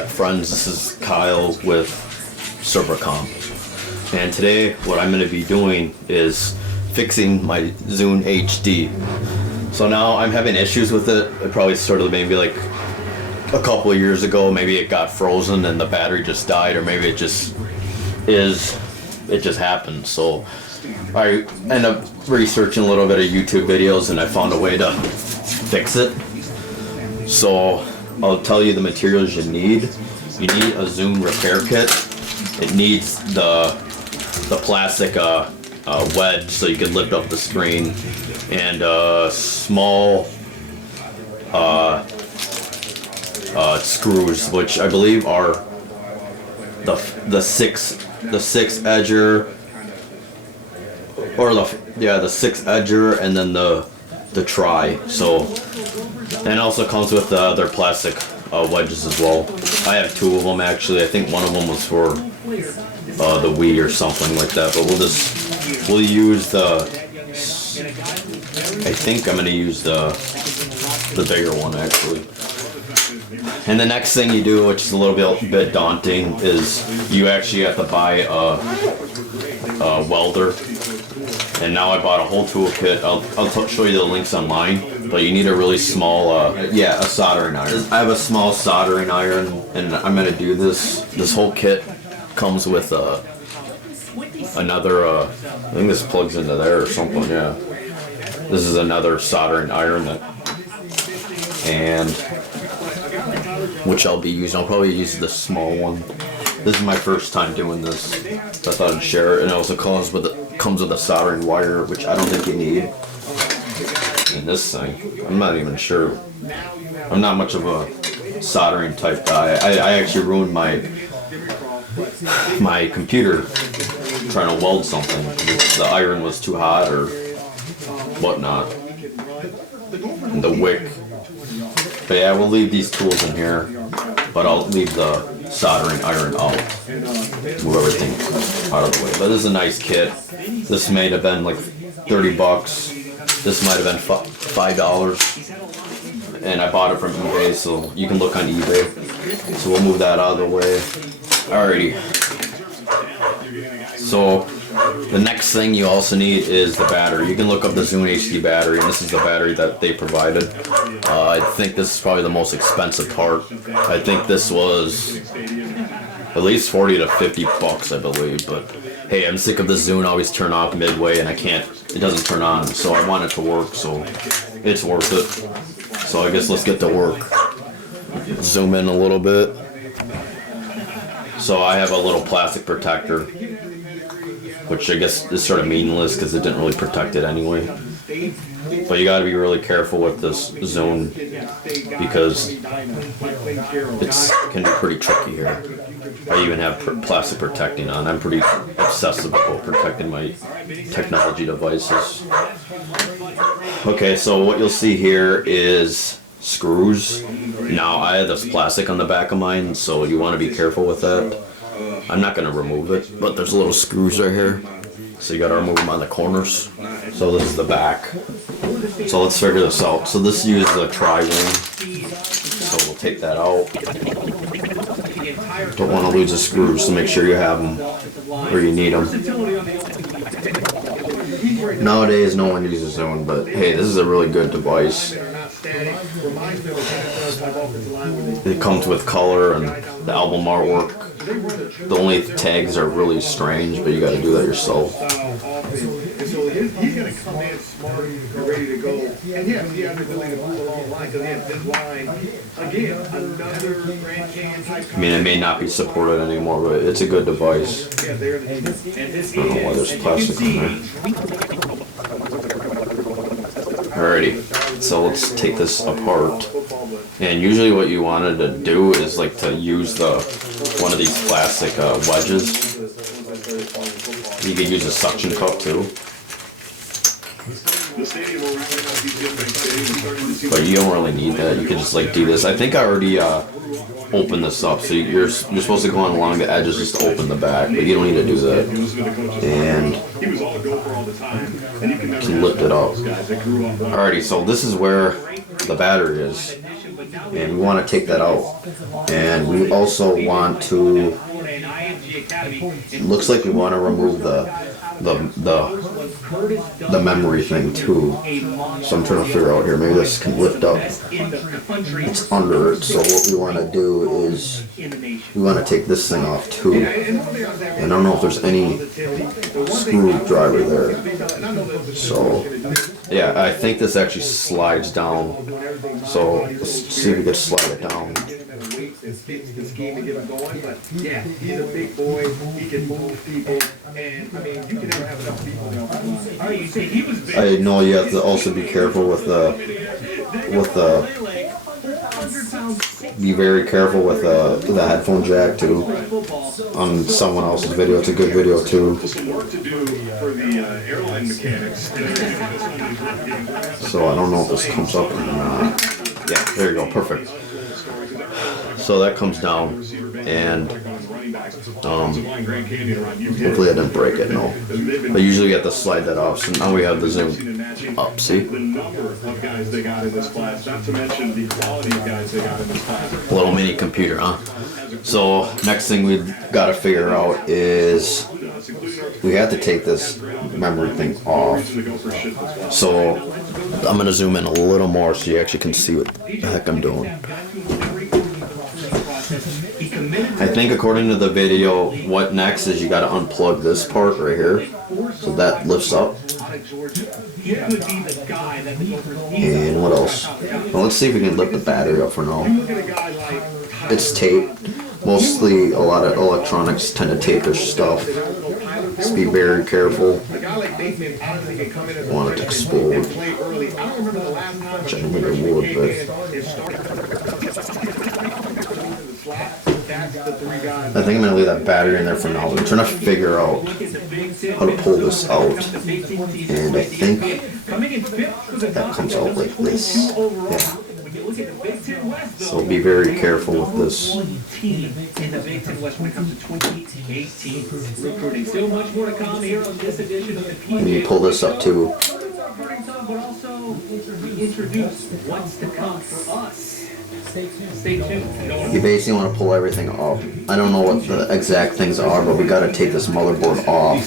ServiCompTech friends, this is Kyle with ServiComp, and today what I'm going to be doing is fixing my Zune HD. So now I'm having issues with it. It probably started maybe like a couple of years ago. Maybe it got frozen and the battery just died, or maybe it just happened. So I ended up researching a little bit of YouTube videos and I found a way to fix it. So I'll tell you the materials you need. You need a Zune repair kit. It needs the plastic wedge so you can lift up the screen, and small screws, which I believe are the six edger, or the six edger, and then the tri. So, and it also comes with their plastic wedges as well. I have two of them actually. I think one of them was for the Wii or something like that. But we'll use the. I think I'm gonna use the bigger one actually. And the next thing you do, which is a little bit daunting, is you actually have to buy a welder. And now I bought a whole tool kit. I'll show you the links online. But you need a really small, a soldering iron. I have a small soldering iron, and I'm gonna do this. This whole kit comes with another. I think this plugs into there or something. Yeah. This is another soldering iron and which I'll be using. I'll probably use the small one. This is my first time doing this. So I thought I'd share it, and it also comes with a soldering wire, which I don't think you need. And this thing, I'm not even sure. I'm not much of a soldering type guy. I actually ruined my computer trying to weld something. The iron was too hot or whatnot. And the wick. But yeah, we'll leave these tools in here, but I'll leave the soldering iron out. Move everything out of the way. But this is a nice kit. This may have been like 30 bucks. This might have been $5, and I bought it from eBay, so you can look on eBay. So we'll move that out of the way. Alrighty. So the next thing you also need is the battery. You can look up the Zune HD battery, and this is the battery that they provided. I think this is probably the most expensive part. I think this was at least 40 to 50 bucks, I believe. But hey, I'm sick of the Zune always turn off midway, and it doesn't turn on. So I want it to work, so it's worth it. So I guess let's get to work. Zoom in a little bit. So I have a little plastic protector, which I guess is sort of meaningless because it didn't really protect it anyway. But you gotta be really careful with this Zune because it can be pretty tricky here. I even have plastic protecting on. I'm pretty obsessive about protecting my technology devices. Okay, so what you'll see here is screws. Now I have this plastic on the back of mine, so you want to be careful with that. I'm not going to remove it, but there's little screws right here, so you got to remove them on the corners. So this is the back. So let's figure this out. So this uses a tri-ring, so we'll take that out. Don't want to lose the screws, so make sure you have them where you need them. Nowadays no one uses Zune, but hey, this is a really good device. It comes with color and the album artwork. The only tags are really strange, but you got to do that yourself. He's going to come in smart and ready to go. And yeah, he has the ability to move along the line because he has this line. Again, another Grand Canyon type. I mean, it may not be supported anymore, but it's a good device. I don't know why there's plastic in there. Alrighty, so let's take this apart. And usually what you wanted to do is like to use one of these plastic wedges. You could use a suction cup too. But you don't really need that. You can just like do this. I think I already opened this up. So you're supposed to go on along the edges just to open the back, but you don't need to do that. And you can lift it up. Alrighty, so this is where the battery is. and we want to take that out. And we also want to, looks like we want to remove the memory thing too. So I'm trying to figure out here, maybe this can lift up. It's under it, so what we want to do is we want to take this thing off too. And I don't know if there's any screwdriver there. So yeah, I think this actually slides down. So let's see if we can slide it down. This game to get him going, but yeah, he's a big boy. He can move people, and I mean, you can never have enough people. I know you have to also be careful with the be very careful with the headphone jack too. On someone else's video, it's a good video too. So I don't know if this comes up or not. Yeah, there you go, perfect. So that comes down, and hopefully I didn't break it, no. But usually you have to slide that off, so now we have the zoom up, see? A little mini computer, huh? So next thing we've got to figure out is we have to take this memory thing off. So I'm going to zoom in a little more so you actually can see what the heck I'm doing. I think according to the video, what next is you got to unplug this part right here, so that lifts up. And what else? Well, let's see if we can lift the battery up for now. It's taped. Mostly a lot of electronics tend to tape their stuff. Just be very careful. I want it to explode. Which I don't think it would, but I think I'm going to leave that battery in there for now. I'm trying to figure out how to pull this out. And I think that comes out like this. Yeah. So be very careful with this. And you pull this up too. You basically want to pull everything off. I don't know what the exact things are, but we got to take this motherboard off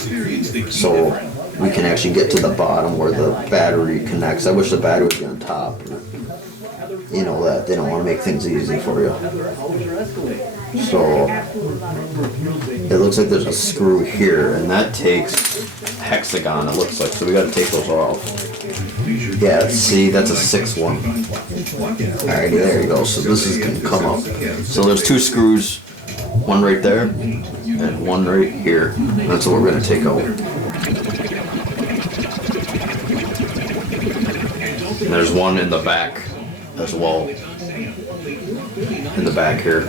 so we can actually get to the bottom where the battery connects. I wish the battery would be on top. You know that they don't want to make things easy for you. So it looks like there's a screw here, and that takes hexagon, it looks like. So we got to take those off. Yeah, see, that's a 6-1. Alrighty, there you go. So this is going to come up. So there's two screws, one right there and one right here. That's what we're going to take out. And there's one in the back as well. In the back here.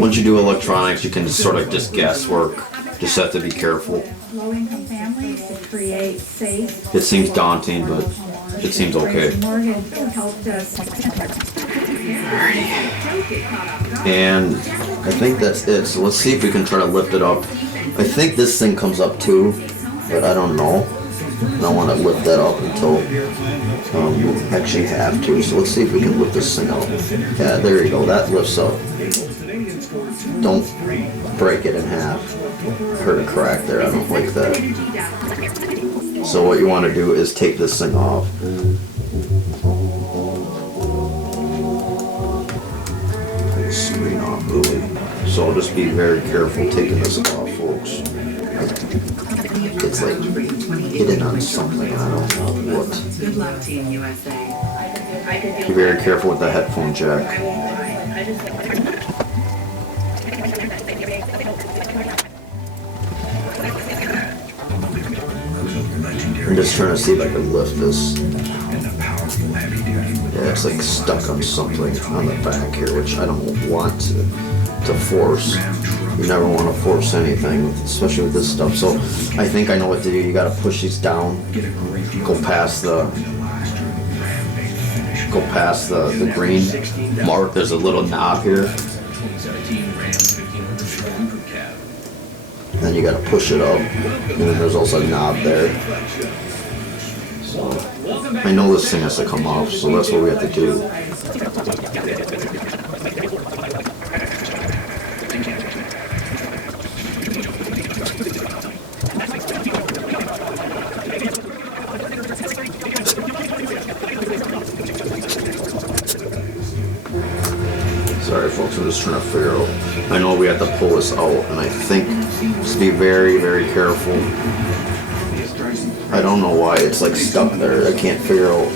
Once you do electronics, you can sort of just guesswork. Just have to be careful. It seems daunting, but it seems okay. And I think that's it. So let's see if we can try to lift it up. I think this thing comes up too, but I don't know. I don't want to lift that up until we actually have to. So let's see if we can lift this thing up. Yeah, there you go. That lifts up. Don't break it in half. I heard a crack there. I don't like that. So what you want to do is take this thing off. Pull the screen off, really. So just be very careful taking this off, folks. It's like hidden on something, I don't know what. Good luck, Team USA. Be very careful with the headphone jack. I'm just trying to see if I can lift this. Yeah, it's like stuck on something on the back here, which I don't want to force. You never want to force anything, especially with this stuff. So I think I know what to do. You got to push these down, go past the green mark. There's a little knob here. Then you got to push it up, and then there's also a knob there. So I know this thing has to come off, so that's what we have to do. Sorry folks, I'm just trying to figure out. I know we have to pull this out, and I think just be very, very careful. I don't know why it's like stuck there. I can't figure out.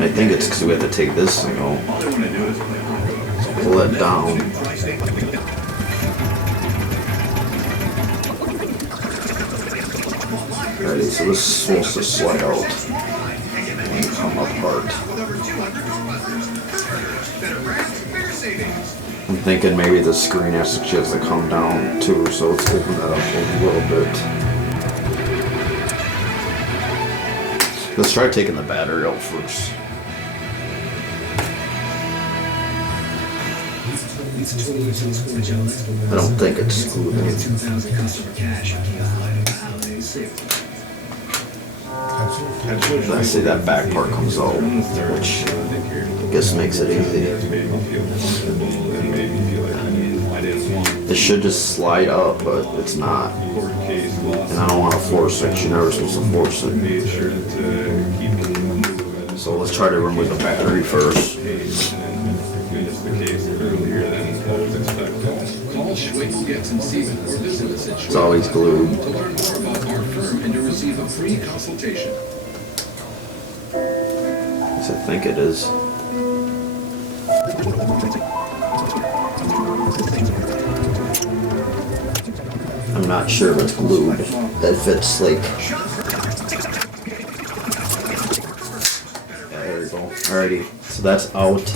I think it's because we have to take this thing out. Pull it down. Alrighty, so this is supposed to slide out and come apart. I'm thinking maybe the screen has to come down too, so let's open that up a little bit. Let's try taking the battery out first. I don't think it's screwed in. I see that back part comes out, which I guess makes it easy. It should just slide up, but it's not. And I don't want to force it. You're never supposed to force it. So let's try to remove the battery first. It's always glued. To learn more about our firm and to receive a free consultation. Yes, I think it is. I'm not sure if it's glued. If it's like... There we go. Alrighty, so that's out.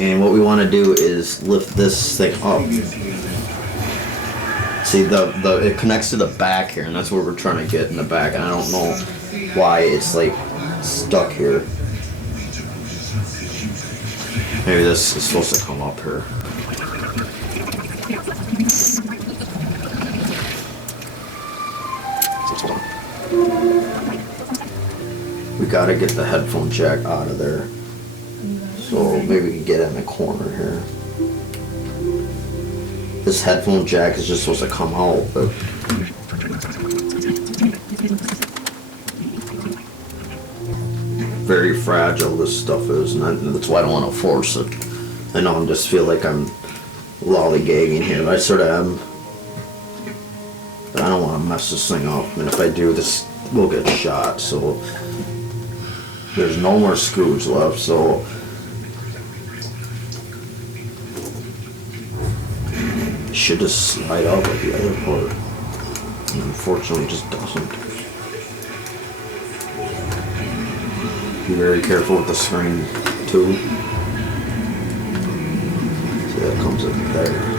And what we want to do is lift this thing up. See, it connects to the back here, and that's where we're trying to get in the back. And I don't know why it's like stuck here. Maybe this is supposed to come up here. We gotta get the headphone jack out of there. So maybe we can get it in the corner here. This headphone jack is just supposed to come out, but very fragile this stuff is, and that's why I don't want to force it. I know I just feel like I'm lollygagging here, but I sort of am. But I don't want to mess this thing up, and if I do, this will get shot. So there's no more screws left, so it should just slide out like the other part, and unfortunately it just doesn't. Be very careful with the screen too. See, that comes up there.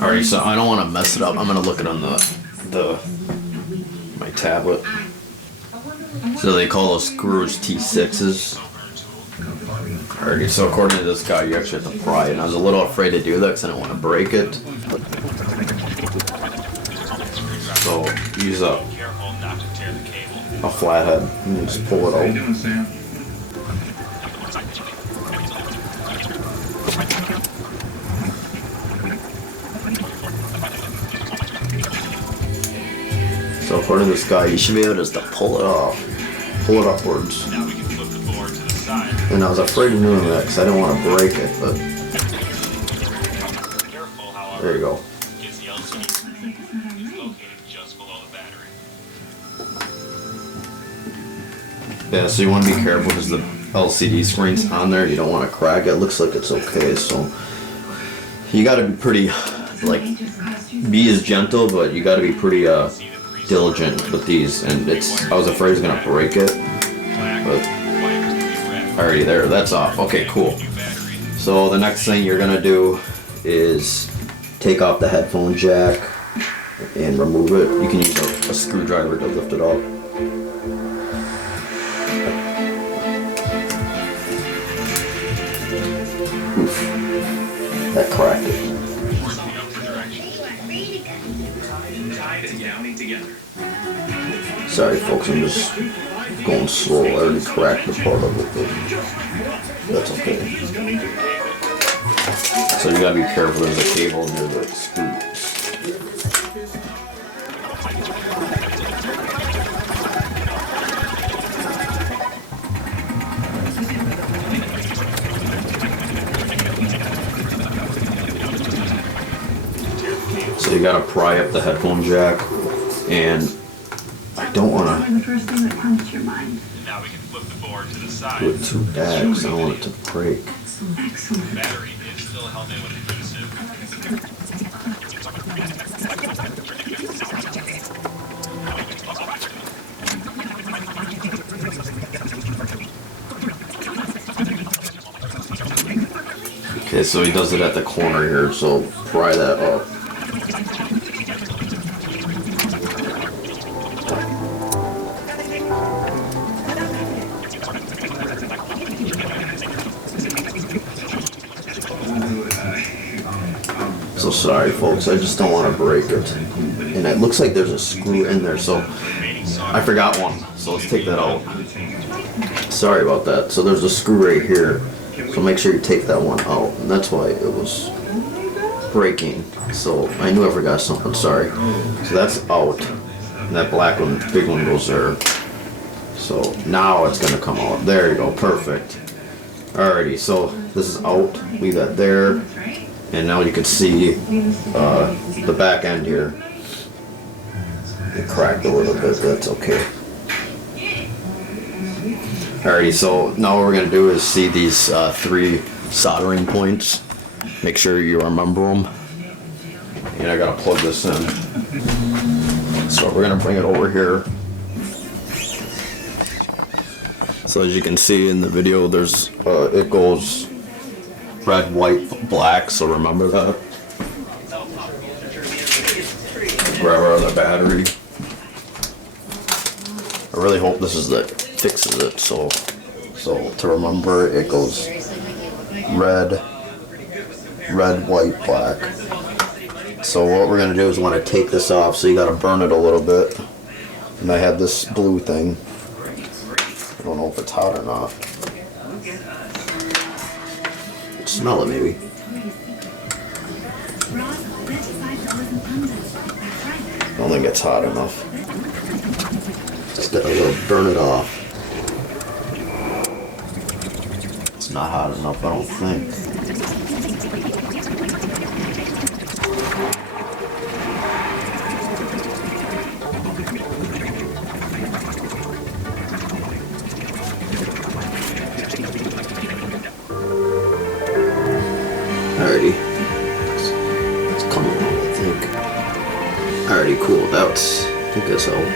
Alright, so I don't want to mess it up. I'm gonna look it on my tablet. So they call those screws T6s. Alrighty, so according to this guy, you actually have to pry it. And I was a little afraid to do that because I didn't want to break it. So use a flathead and just pull it out. So according to this guy, you should be able just to pull it off. Pull it upwards. Now we can flip the board to the side. And I was afraid of doing that because I didn't want to break it, but there you go. The LCD screen is located just below the battery. Yeah, so you want to be careful because the LCD screen's on there. You don't want to crack it. It looks like it's okay, so you got to be pretty, like, be as gentle, but you got to be pretty diligent with these. And I was afraid I was gonna break it, but already there. That's off. Okay, cool. So the next thing you're gonna do is take off the headphone jack. and remove it. You can use a screwdriver to lift it up. Oof, that cracked it. Sorry folks, I'm just going slow. I already cracked the part of it, but that's okay. So you gotta be careful, there's a cable near the screws. So you gotta pry up the headphone jack, and I don't wanna The first thing that comes to your mind. Now we can flip the board to the side. do it too bad because I don't want it to break. Excellent. Battery is still held in with adhesive. Okay, so he does it at the corner here, so pry that up. So sorry folks, I just don't want to break it. And it looks like there's a screw in there, so I forgot one. So let's take that out. Sorry about that. So there's a screw right here. So make sure you take that one out. And that's why it was breaking. So I knew I forgot something, sorry. So that's out. And that black one, big one goes there. So now it's gonna come out. There you go, perfect. Alrighty, so this is out. Leave that there. And now you can see the back end here. It cracked a little bit, that's okay. Alrighty, so now what we're going to do is see these 3 soldering points. Make sure you remember them. And I got to plug this in. So we're going to bring it over here. So as you can see in the video, there's it goes red, white, black, so remember that. Grab our other battery. I really hope this is that fixes it, so to remember it goes red, white, black. So what we're gonna do is want to take this off, so you gotta burn it a little bit. And I have this blue thing. I don't know if it's hot or not. Smell it maybe. I don't think it's hot enough. Just gotta burn it off. It's not hot enough, I don't think. Alrighty. It's coming along, I think. Alrighty, cool. I think that's out.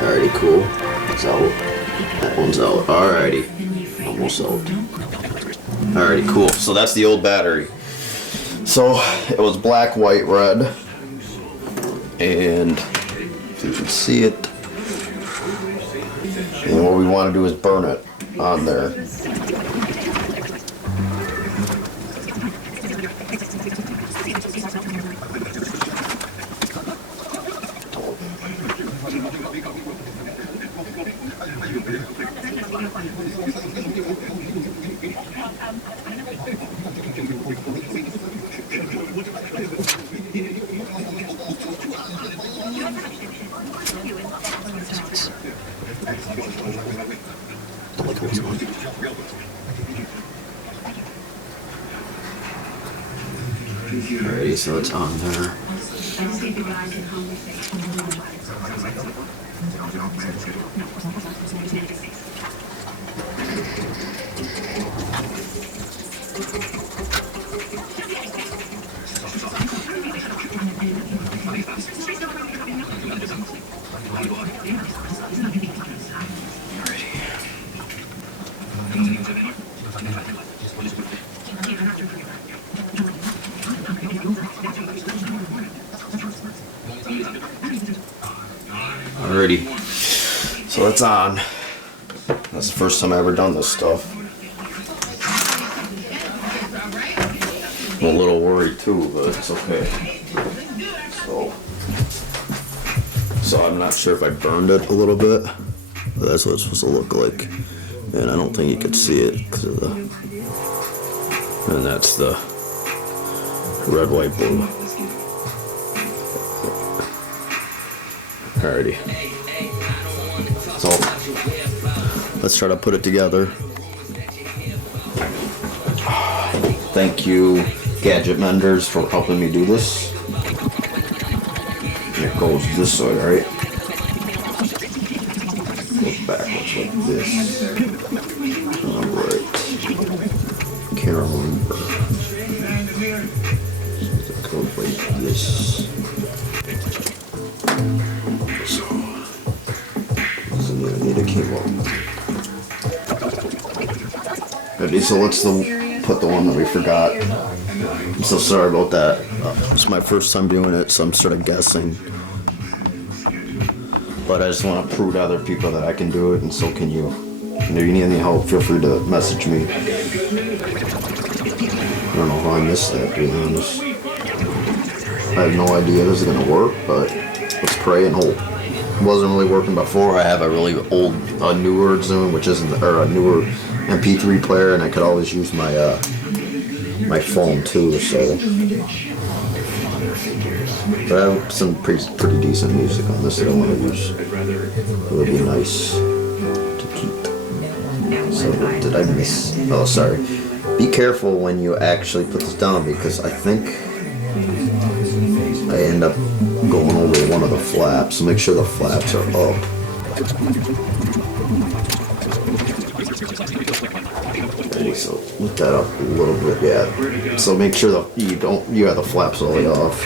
Alrighty, cool. It's out. That one's out. Alrighty. Almost out. Alrighty, cool. So that's the old battery. So it was black, white, red. And if you can see it. And what we want to do is burn it on there. Alrighty, so it's on there. it's on. That's the first time I ever done this stuff. I'm a little worried too, but it's okay. So I'm not sure if I burned it a little bit, but that's what it's supposed to look like. And I don't think you could see it because of the, and that's the red, white, blue. Alrighty. So let's try to put it together. Thank you, Gadget Menders, for helping me do this. And it goes this way, right? Goes backwards like this. Alright. Can't remember. It goes like this. I need a cable. Ready, so let's put the one that we forgot. I'm so sorry about that. It's my first time doing it, so I'm sort of guessing. But I just want to prove to other people that I can do it, and so can you. And if you need any help, feel free to message me. I don't know how I missed that, to be honest. I have no idea this is going to work, but let's pray and hope. It wasn't really working before. I have a really old, newer Zune, which isn't, or a newer MP3 player, and I could always use my my phone too. So, but I have some pretty decent music on this that I want to use. It would be nice to keep. So did I miss? Oh, sorry. Be careful when you actually put this down, because I think I end up going over one of the flaps, so make sure the flaps are up. Okay, so lift that up a little bit, yeah. So make sure that you have the flaps all the way off.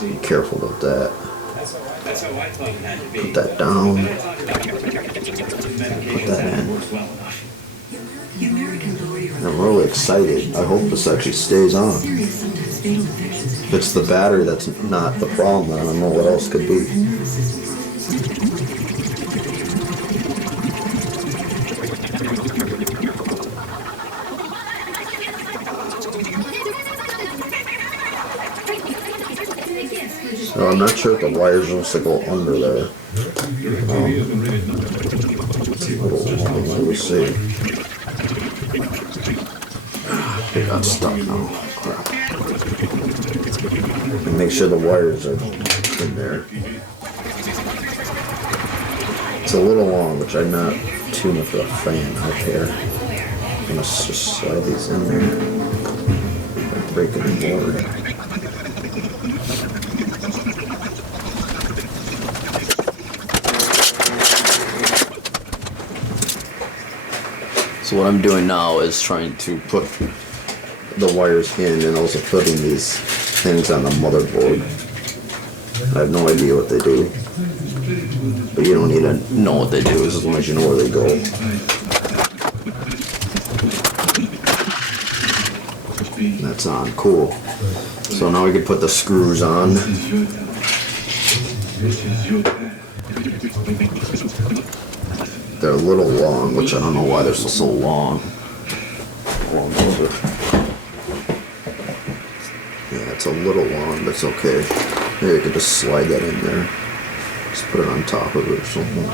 Be careful about that. Put that down. Put that in. I'm really excited. I hope this actually stays on. If it's the battery that's not the problem, then I don't know what else could be. So I'm not sure if the wires are supposed to go under there. It's a little long, we'll see. They got stuck now. Crap. And make sure the wires are in there. It's a little long, which I'm not tuning for a fan out here. I'm gonna just slide these in there. Break it in board. So what I'm doing now is trying to put the wires in and also putting these things on the motherboard. I have no idea what they do, but you don't need to know what they do as long as you know where they go. That's on, cool. So now we can put the screws on. They're a little long, which I don't know why they're so long. Yeah, it's a little long, but it's okay. Maybe I could just slide that in there. Just put it on top of it or something.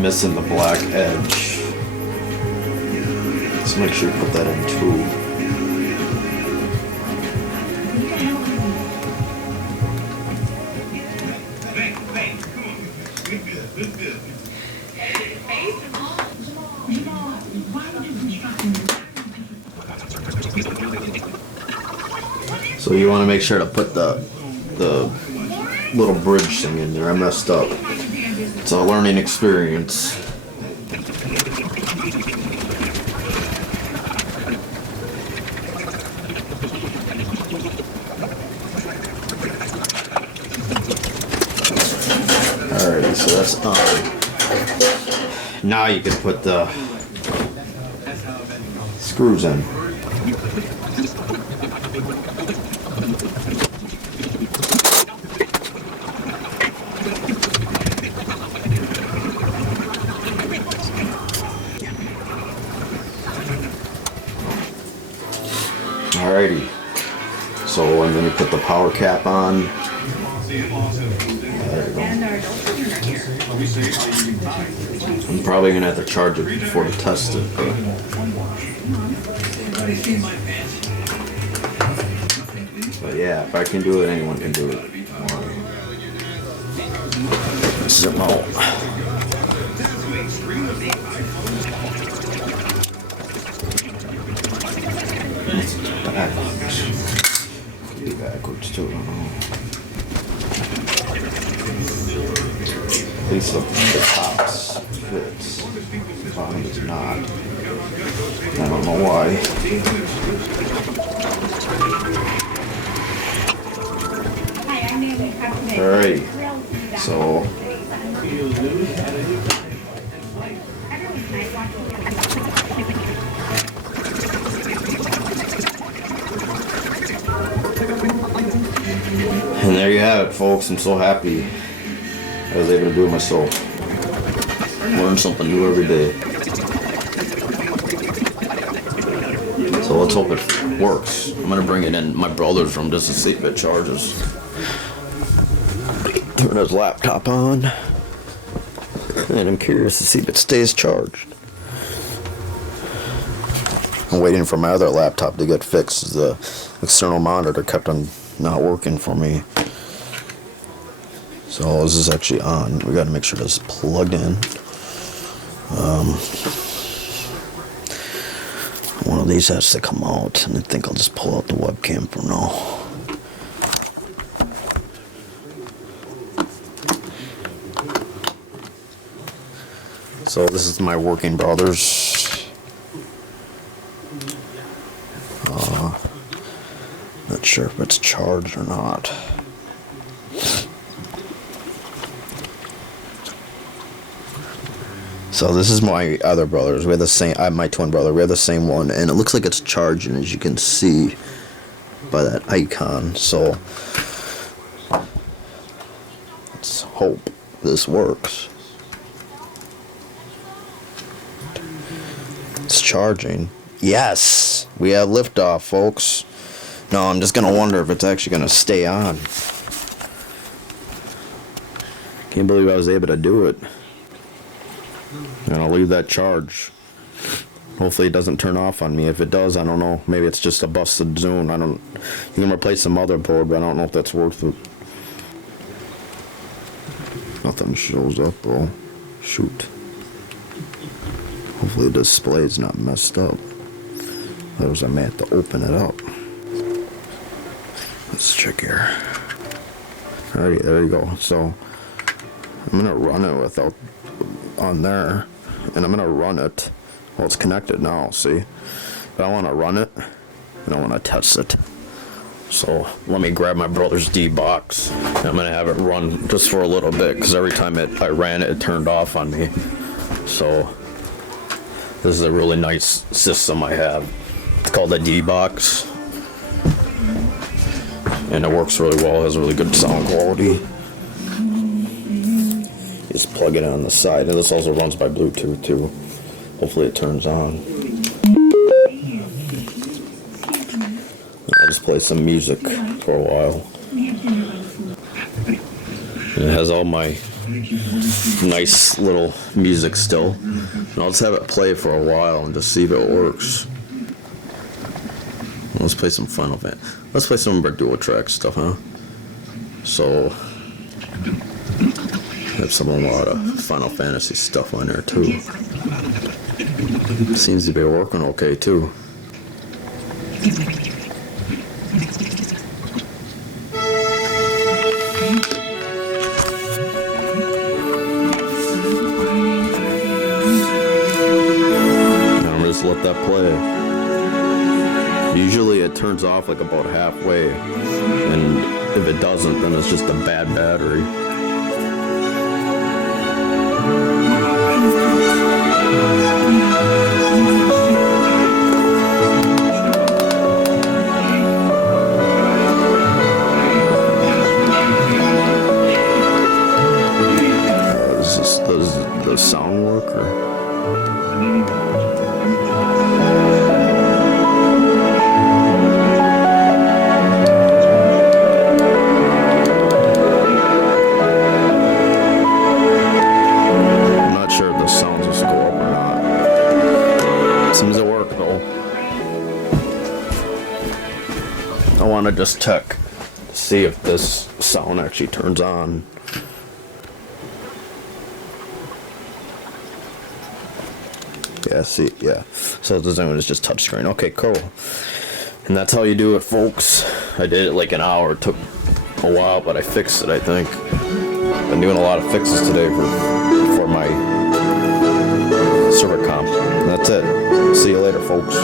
Missing the black edge. Let's make sure you put that in too. So you want to make sure to put the little bridge thing in there. I messed up. It's a learning experience. that's on. Now you can put the screws in. Alrighty. So, and then you put the power cap on. There you go. I'm probably gonna have to charge it before to test it. But yeah, if I can do it, anyone can do it. Zip out. Be backwards too. At least the top fits. The bottom is not. I don't know why. Alright. So. And there you have it, folks. I'm so happy I was able to do it myself. Learn something new every day. So let's hope it works. I'm gonna bring it in my brother's room just to see if it charges. Turn his laptop on. And I'm curious to see if it stays charged. I'm waiting for my other laptop to get fixed. The external monitor kept on not working for me. So this is actually on. We got to make sure this is plugged in. One of these has to come out, and I think I'll just pull out the webcam for now. So this is my working brother's. Not sure if it's charged or not. So this is my other brother's. We have the same. I have my twin brother. We have the same one, and it looks like it's charging, as you can see by that icon. So let's hope this works. It's charging. Yes, we have liftoff, folks. No, I'm just gonna wonder if it's actually gonna stay on. Can't believe I was able to do it. And I'll leave that charge. Hopefully it doesn't turn off on me. If it does, I don't know. Maybe it's just a busted Zune. You can replace the motherboard, but I don't know if that's worth it. Nothing shows up, bro. Shoot. Hopefully the display's not messed up. Otherwise I may have to open it up. Let's check here. Alrighty, there you go. So I'm gonna run it without on there, and I'm gonna run it. Well, it's connected now. See, but I want to run it, and I want to test it. So let me grab my brother's D box. I'm gonna have it run just for a little bit, because every time I ran it, it turned off on me. So this is a really nice system I have. It's called a D box. And it works really well, has really good sound quality. Just plug it on the side, and this also runs by Bluetooth too. Hopefully it turns on. I'll just play some music for a while. And it has all my nice little music still. And I'll just have it play for a while and just see if it works. Let's play some Final Fantasy. Let's play some of our dual track stuff, huh? So, I have a lot of Final Fantasy stuff on there too. Seems to be working okay too. I'm just let that play. Usually it turns off like about halfway, and if it doesn't, then it's just a bad battery. I want to just check to see if this sound actually turns on. Yeah, see, yeah. So the Zune is just touchscreen. Okay, cool. And that's how you do it, folks. I did it like an hour. It took a while, but I fixed it, I think. Been doing a lot of fixes today for my ServiComp. That's it. See you later, folks.